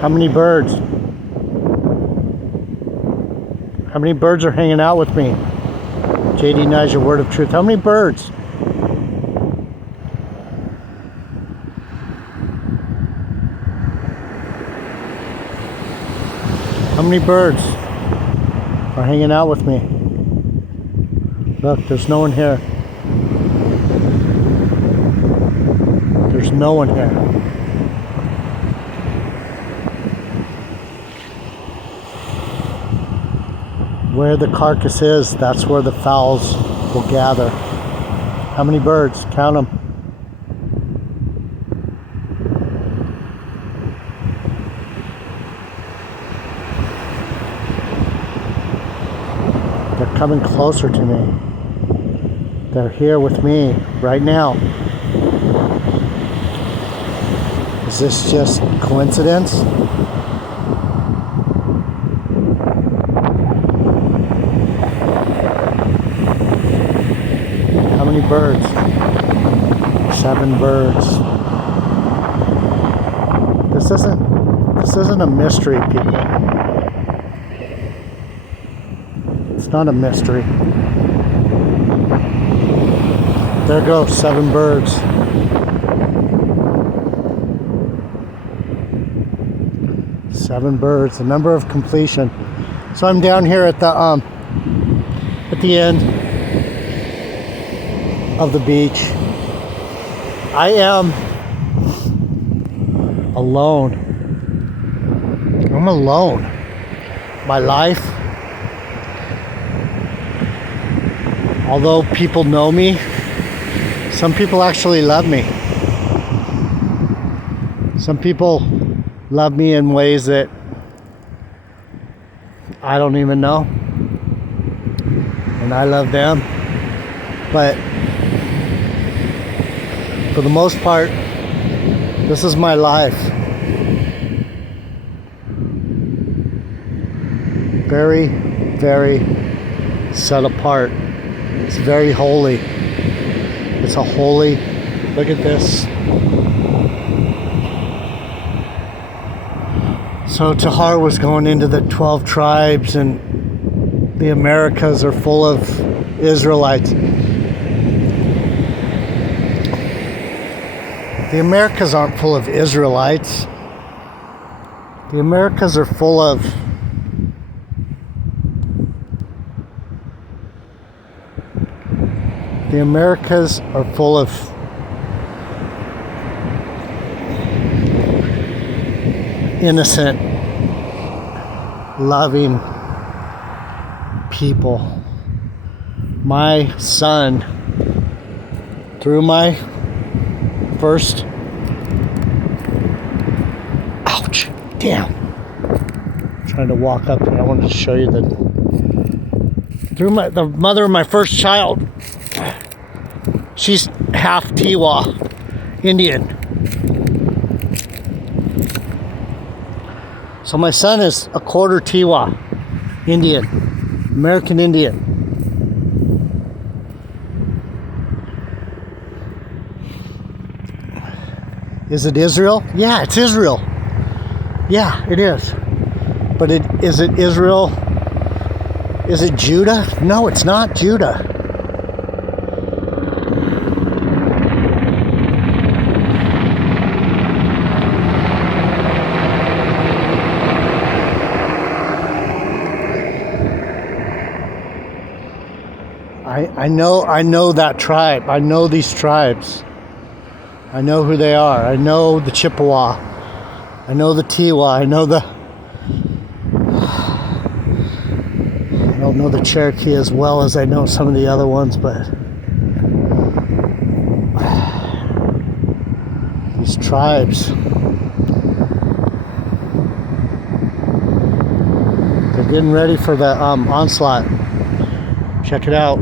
How many birds? How many birds are hanging out with me? JDnijah, word of truth. How many birds? How many birds are hanging out with me? Look, there's no one here. There's no one here. Where the carcass is, that's where the fowls will gather. How many birds? Count them. They're coming closer to me. They're here with me right now. Is this just coincidence? How many birds? 7 birds. This isn't a mystery, people. It's not a mystery. There go 7 birds. Seven birds, the number of completion. So I'm down here at the end of the beach. I am alone. I'm alone. My life, although people know me, some people actually love me. Some people love me in ways that I don't even know, and I love them. But for the most part, this is my life. Very, very set apart. It's very holy. It's a holy, look at this. So Tahar was going into the 12 tribes, and the Americas are full of Israelites. The Americas aren't full of Israelites. The Americas are full of innocent, loving people. My son, through my first, ouch, damn, I'm trying to walk up here. I wanted to show you the mother of my first child. She's half Tiwa, Indian. So my son is a quarter Tiwa, Indian, American Indian. Is it Israel? Yeah, it's Israel. Yeah, it is. But is it Israel? Is it Judah? No, it's not Judah. I know that tribe. I know these tribes. I know who they are. I know the Chippewa. I know the Tiwa. I don't know the Cherokee as well as I know some of the other ones, but these tribes, they're getting ready for the onslaught. Check it out.